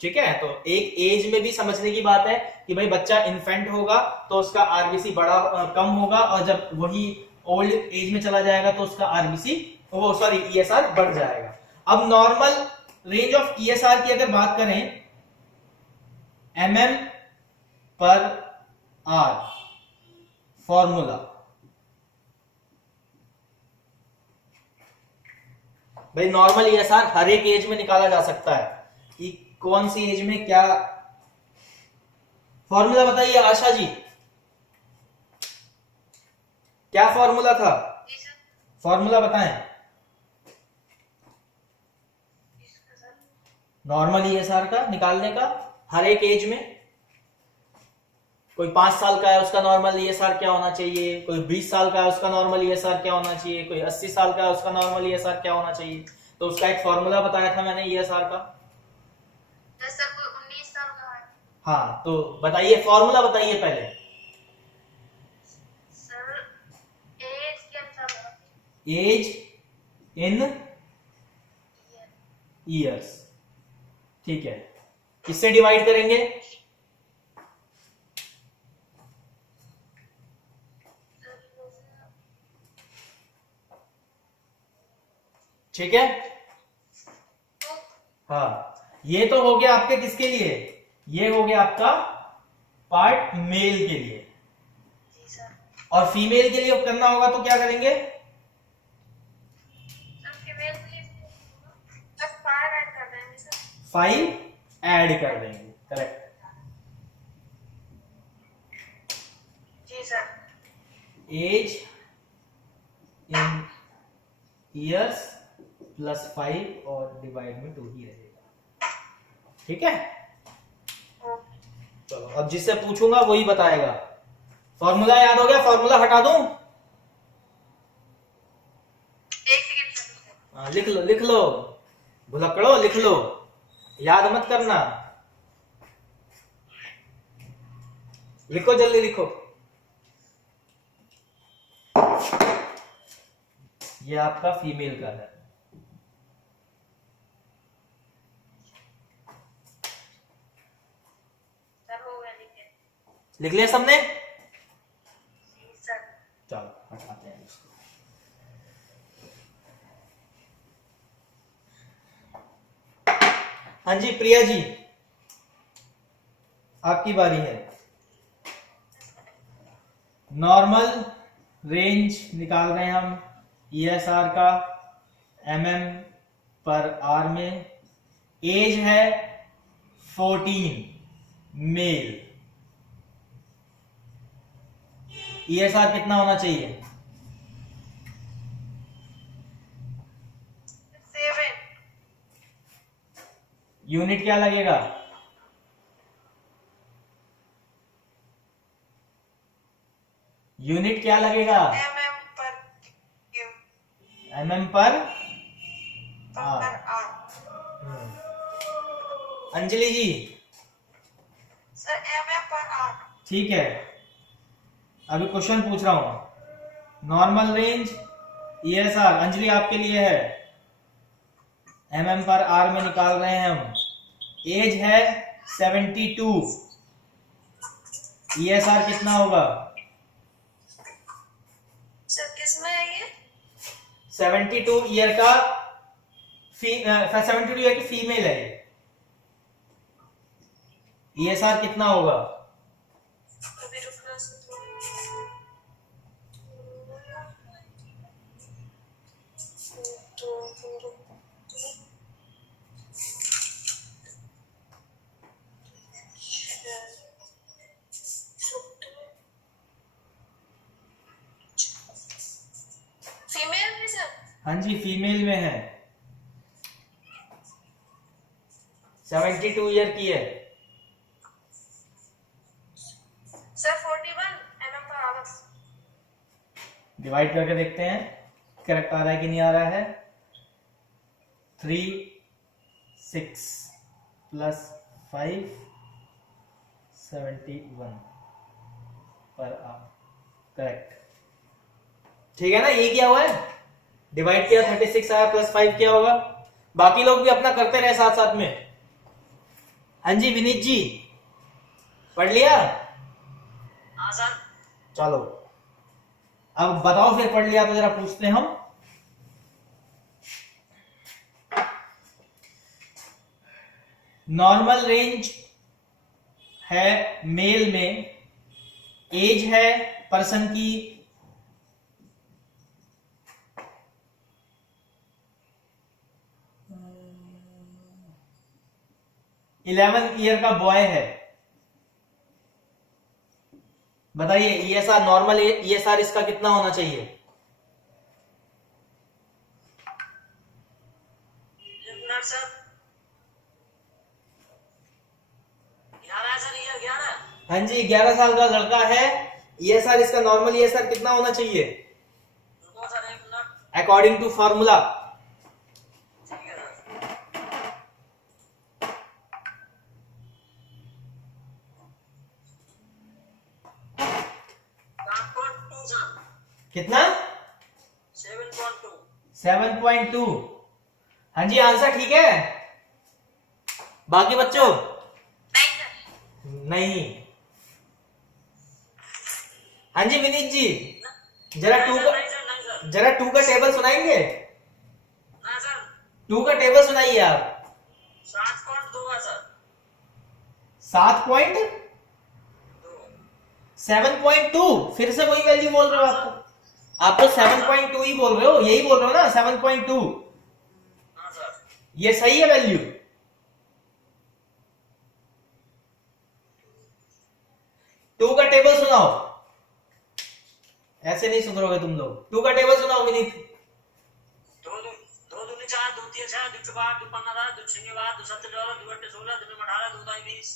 ठीक है। तो एक एज में भी समझने की बात है कि भाई बच्चा इन्फेंट होगा तो उसका आरबीसी बड़ा कम होगा, और जब वही ओल्ड एज में चला जाएगा तो उसका आरबीसी वो सॉरी ईएसआर बढ़ जाएगा। अब नॉर्मल रेंज ऑफ ईएसआर की अगर बात करें, mm पर आर फॉर्मूला, भाई नॉर्मल ईएसआर हर एक एज में निकाला जा सकता है कि कौन सी एज में क्या फॉर्मूला, बताइए आशा जी क्या फॉर्मूला था, जी सर। फॉर्मूला बताएं। इसका सर नॉर्मल ईएसआर का निकालने का हर एक एज में, कोई 5 साल का है उसका नॉर्मल ईएसआर क्या होना चाहिए, कोई 20 साल का है उसका नॉर्मल ईएसआर क्या होना चाहिए, कोई 80 साल का है उसका नॉर्मल ईएसआर क्या होना चाहिए। तो उसका एक फॉर्मूला बताया था मैंने ईएसआर का। सर कोई 19 साल का है। हाँ तो बताइए फॉर्मूला बताइए पहले। सर एज के अनुसार होगा। As in year. ईयर्स, ठीक है, किससे डिवाइड करेंगे, ठीक है। तो हाँ ये तो हो गया आपके किसके लिए, ये हो गया आपका पार्ट मेल के लिए, जी सर। और फीमेल के लिए करना होगा तो क्या करेंगे, सर फीमेल के लिए बस 5 ऐड कर देंगे सर। 5 ऐड कर देंगे, करेक्ट। जी sir. Age in years plus 5 और डिवाइड में 2 ही रहेगा, ठीक है। ओके। चलो अब जिससे पूछूंगा वही बताएगा। फॉर्मूला याद हो गया, फॉर्मूला हटा दूं, एक सेकंड सर। हाँ, लिख लो भुलक्कड़ो, लिख लो, याद मत करना, लिखो जल्दी लिखो। ये आपका फीमेल का है, सर हो गया लिखे। लिख लिया सबने, जी सर। चलो हटाते हैं इसको। हाँ जी प्रिया जी आपकी बारी है। नॉर्मल रेंज निकाल रहे हैं हम ईएसआर का mm पर आर में, एज है 14 मेल, ईएसआर कितना होना चाहिए, 7। यूनिट क्या लगेगा, यूनिट क्या लगेगा, mm per per R. R. Anjali ji sir mm per R. ठीक है, अभी क्वेश्चन पूछ रहा हूं, नॉर्मल रेंज ईएसआर अंजलि आपके लिए है, mm पर आर में निकाल रहे हैं हम, एज है 72, ईएसआर कितना होगा, सर किसमें है ये? 72 ईयर का 72 ईयर की फीमेल है, ईएसआर कितना होगा, अभी रुकना सर। फीमेल में सर? हाँ जी फीमेल में है, 72 ईयर की है, sir 41 mm per hour. Divide करके देखते हैं करेक्ट आ रहा है कि नहीं आ रहा है, 3 6 प्लस 5 71 पर आवर, करेक्ट, ठीक है ना, ये क्या हुआ है, डिवाइड किया 36 आया प्लस 5 क्या होगा, बाकी लोग भी अपना करते रहे साथ साथ में। हाँ जी विनीत जी पढ़ लिया, हाँ सर। चलो अब बताओ फिर, पढ़ लिया तो जरा पूछते हैं हम, नॉर्मल रेंज है मेल में, एज है पर्सन की 11 ईयर का बॉय है। बताइए ईएसआर नॉर्मल ईएसआर इसका कितना होना चाहिए? एक मिनट सर, 11 सर, ये 11। हाँ जी 11 साल का लड़का है, ईएसआर इसका नॉर्मल ईएसआर कितना होना चाहिए रुको सर, एक मिनट। According to formula? ठीक है सर। 7.2 सर। कितना? 7.2। 7.2। हाँ जी आंसर ठीक है। बाकी बच्चों नहीं। हाँ जी विनीत जी जरा नहीं टू सर, का नहीं सर, नहीं सर। जरा टू का टेबल सुनाएंगे? ना सर, टू का टेबल सुनाइए आप। 7.2 है सर। 7.2। 7.2 फिर से वही वैल्यू बोल रहे हो आप तो 7.2 ही बोल रहे हो, यही बोल रहे हो ना 7.2? हाँ सर। ये सही है वैल्यू? टू का टेबल सुनाओ, ऐसे नहीं सुधरोगे तुम लोग। टू का टेबल सुनाओ विनीत। 2 दूनी 4, 2 तीन 6, 2 5, 2 15, 2 6 12, 2 7 12, 2 8 16, 2 9 18, 2 9 20।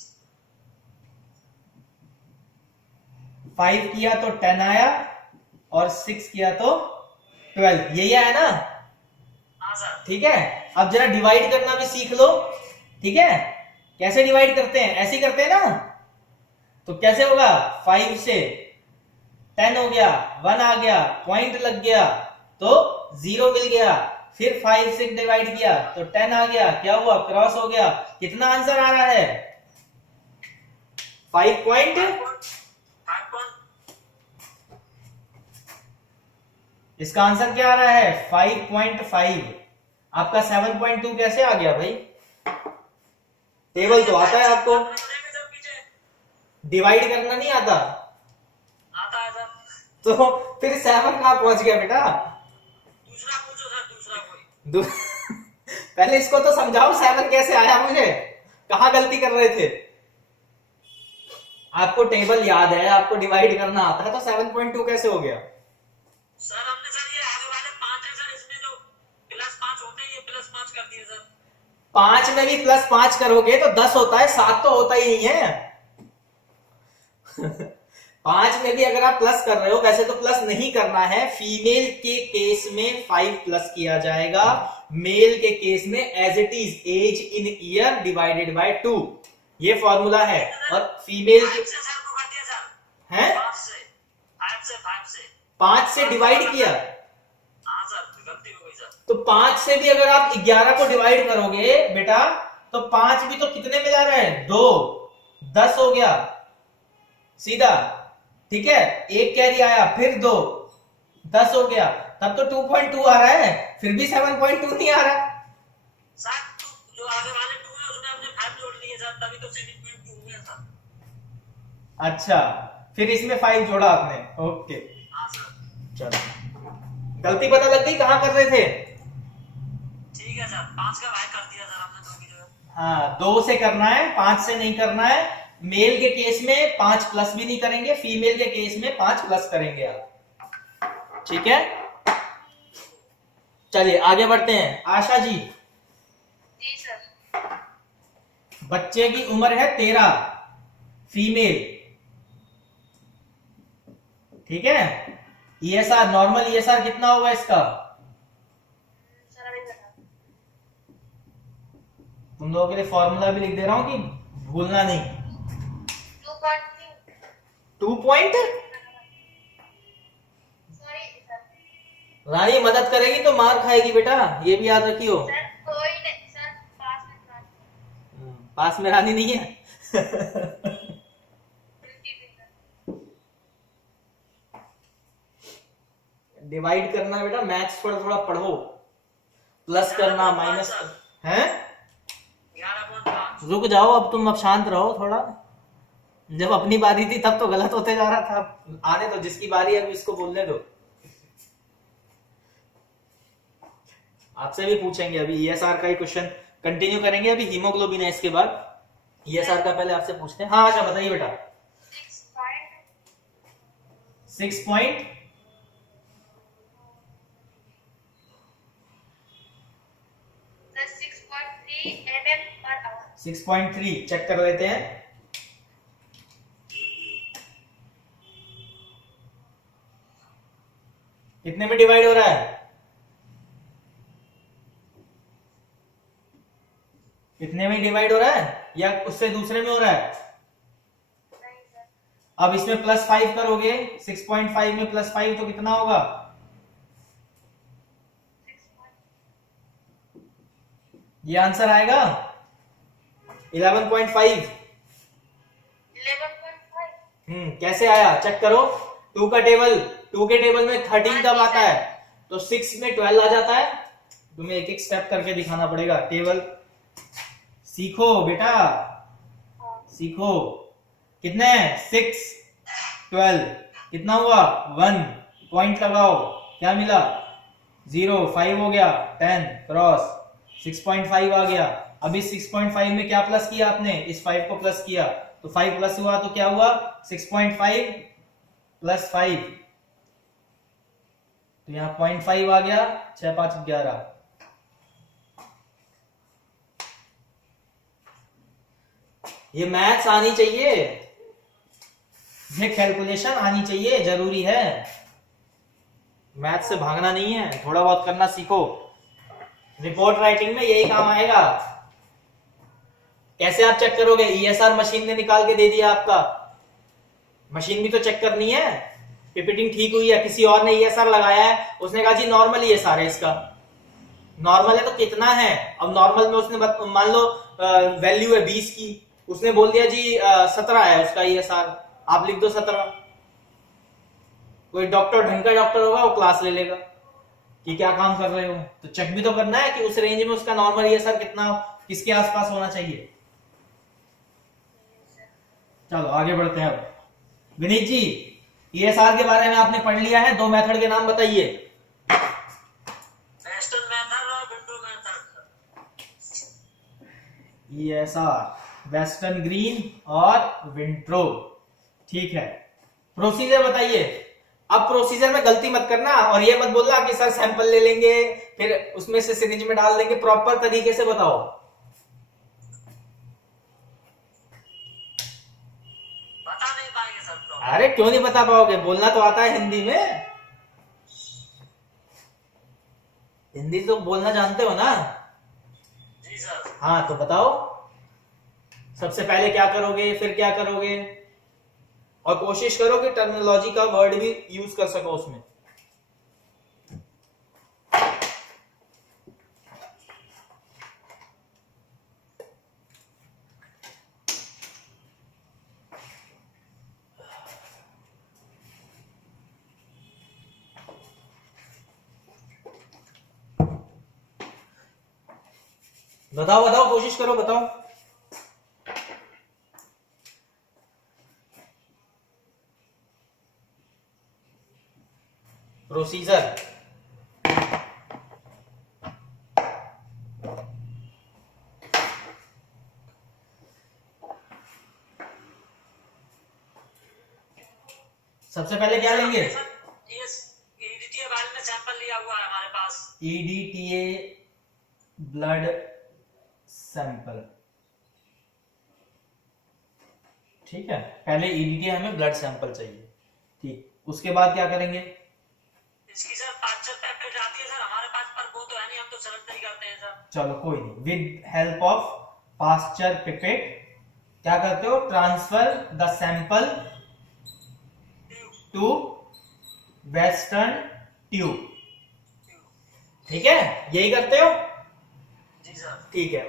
5 किया तो 10 आया और 6 किया तो 12, यही आया ना? हाँ सर। ठीक है, अब जरा डिवाइड करना भी सीख लो। ठीक है, कैसे डिवाइड करते हैं? ऐसे ही करते हैं ना? तो कैसे होगा? 5 से 10 हो गया, 1 आ गया, पॉइंट लग गया तो 0 मिल गया, फिर 5 से डिवाइड किया तो 10 आ गया, क्या हुआ? क्रॉस हो गया। कितना आंसर आ रहा है? 5 पॉइंट। 5. इसका आंसर क्या आ रहा है? 5.5। आपका 7.2 कैसे आ गया भाई? टेबल तो आता है आपको, डिवाइड करना नहीं आता। आता है सर। तो फिर 7 कहां पहुंच गया बेटा? दूसरा पूछो सर, दूसरा कोई। पहले इसको तो समझाओ 7 कैसे आया, मुझे कहां गलती कर रहे थे? आपको टेबल याद है, आपको डिवाइड करना आता है, तो 7.2 कैसे हो गया? सर हमने सर ये आगे वाले 5 है सर, इसमें जो +5 होते हैं ये +5 कर दिए सर। 5 में भी +5 करोगे तो 10 होता है, 7 तो होता ही नहीं है। 5 में भी अगर आप प्लस कर रहे हो, वैसे तो प्लस नहीं करना है। फीमेल के केस में 5 प्लस किया जाएगा, मेल के केस में age it is age in year divided by 2, ये फॉर्मूला है। और फीमेल के 5 से सर को कर दिया सर। हैं 5 से 5 से डिवाइड किया। हाँ सर, गलती हो गई सर। तो 5 से भी अगर आप 11 को डिवाइड करोगे बेटा, तो 5 भी तो कितने में जा रहा है? 2, 10 हो गया सीधा। ठीक है, एक कैरी आया, फिर 2, 10 हो गया, तब तो 2.2 आ रहा है, फिर भी 7.2 नहीं आ रहा। सर जो आगे वाले 2 है उसमें हमने 5 जोड़ लिए सर, तभी तो 7.2 हुए सर। अच्छा, फिर इसमें 5 जोड़ा आपने। ओके हाँ सर। चलो, गलती पता लग गई कहां कर रहे थे? ठीक है सर, 5 का भाग कर दिया सर हमने 2 की जगह। हाँ, 2 से करना है, 5 से नहीं करना है। मेल के केस में 5 प्लस भी नहीं करेंगे, फीमेल के केस में 5 प्लस करेंगे आप। ठीक है, चलिए आगे बढ़ते हैं। आशा जी, जी सर। बच्चे की उम्र है 13, फीमेल। ठीक है, ईएसआर नॉर्मल ईएसआर कितना होगा इसका? सर अभी बता। तुम लोगों के लिए फॉर्मूला भी लिख दे रहा हूं कि भूलना नहीं। 2 पॉइंट। Sorry sir. रानी मदद करेगी तो मार खाएगी बेटा, ये भी याद रखियो। सर कोई नहीं सर, पास में रानी नहीं है। डिवाइड करना बेटा, मैथ्स थोड़ा थोड़ा पढ़ो, प्लस करना, माइनस है। 11.5। रुक जाओ, अब तुम अब शांत रहो थोड़ा। जब अपनी बारी थी तब तो गलत होते जा रहा था, आने दो, जिसकी बारी है अभी इसको बोलने दो। आपसे भी पूछेंगे अभी ईएसआर का ही क्वेश्चन कंटिन्यू करेंगे, अभी हीमोग्लोबिन है इसके बाद। ईएसआर का पहले आपसे पूछते हैं। हाँ आशा बताइए बेटा। 6 पॉइंट 6.3 चेक कर लेते हैं। कितने में डिवाइड हो रहा है? कितने में डिवाइड हो रहा है या उससे दूसरे में हो रहा है? अब इसमें +5 करोगे, 6.5 में +5 तो कितना होगा? ये आंसर आएगा 11.5। कैसे आया चेक करो। 2 के टेबल में 13 कब आता है? तो 6 में 12 आ जाता है। तुम्हें एक एक स्टेप करके दिखाना पड़ेगा। टेबल सीखो बेटा, सीखो। कितने? 6 12 कितना हुआ? 1 पॉइंट लगाओ, क्या मिला? 0 5 हो गया, 10 क्रॉस, 6.5 आ गया। अभी 6.5 में क्या प्लस किया आपने? इस 5 को प्लस किया, तो 5 प्लस हुआ तो क्या हुआ? 6.5 + 5, तो यहाँ 0.5 आ गया। 6 5 11। ये मैथ्स आनी चाहिए, ये कैलकुलेशन आनी चाहिए, जरूरी है। मैथ्स से भागना नहीं है, थोड़ा बहुत करना सीखो। रिपोर्ट राइटिंग में यही काम आएगा। कैसे आप चेक करोगे? ईएसआर मशीन ने निकाल के दे दिया आपका, मशीन भी तो चेक करनी है पीपीटी ठीक हुई है। किसी और ने ईएसआर लगाया है, उसने कहा जी नॉर्मल ईएसआर है इसका। नॉर्मल है तो कितना है? अब नॉर्मल में उसने मान लो वैल्यू है 20 की, उसने बोल दिया जी 17 है उसका ईएसआर, आप लिख दो 17। कोई डॉक्टर, ढंग का डॉक्टर होगा, वो क्लास ले लेगा कि क्या काम कर रहे हो। तो चेक भी तो करना है कि उस रेंज में उसका नॉर्मल ईएसआर कितना, किसके आसपास होना चाहिए। चलो आगे बढ़ते हैं। अब विनीत जी, ईएसआर के बारे में आपने पढ़ लिया है, 2 मेथड के नाम बताइए। वेस्टर्न मेथड और window method. ESR western green और विंट्रो, ठीक है। प्रोसीजर बताइए। अब प्रोसीजर में गलती मत करना और ये मत बोलना कि सर सैंपल ले लेंगे फिर उसमें से सिरिंज में डाल देंगे। प्रॉपर तरीके से बताओ। बता नहीं पाएंगे सर तो। अरे क्यों नहीं बता पाओगे? बोलना तो आता है हिंदी में, हिंदी तो बोलना जानते हो ना? जी सर। हाँ तो बताओ, सबसे पहले क्या करोगे, फिर क्या करोगे, और कोशिश करो कि टर्मिनोलॉजी का वर्ड भी यूज कर सको उसमें। बताओ बताओ, कोशिश करो, बताओ। प्रोसीजर सबसे पहले क्या लेंगे? ये ईडीटीए वाले ने सैंपल लिया हुआ है हमारे पास। ईडीटीए ब्लड सैंपल, ठीक है। पहले ईडीटीए हमें ब्लड सैंपल चाहिए, ठीक। उसके बाद क्या करेंगे? इसकी सर पास्चर पेपेट आती है सर हमारे पास, पर वो तो है नहीं, हम तो सर्च नहीं करते हैं सर। चलो कोई नहीं, with help of Pasteur pipette क्या करते हो? Transfer the sample to western tube, ठीक है, यही करते हो? जी सर। ठीक है।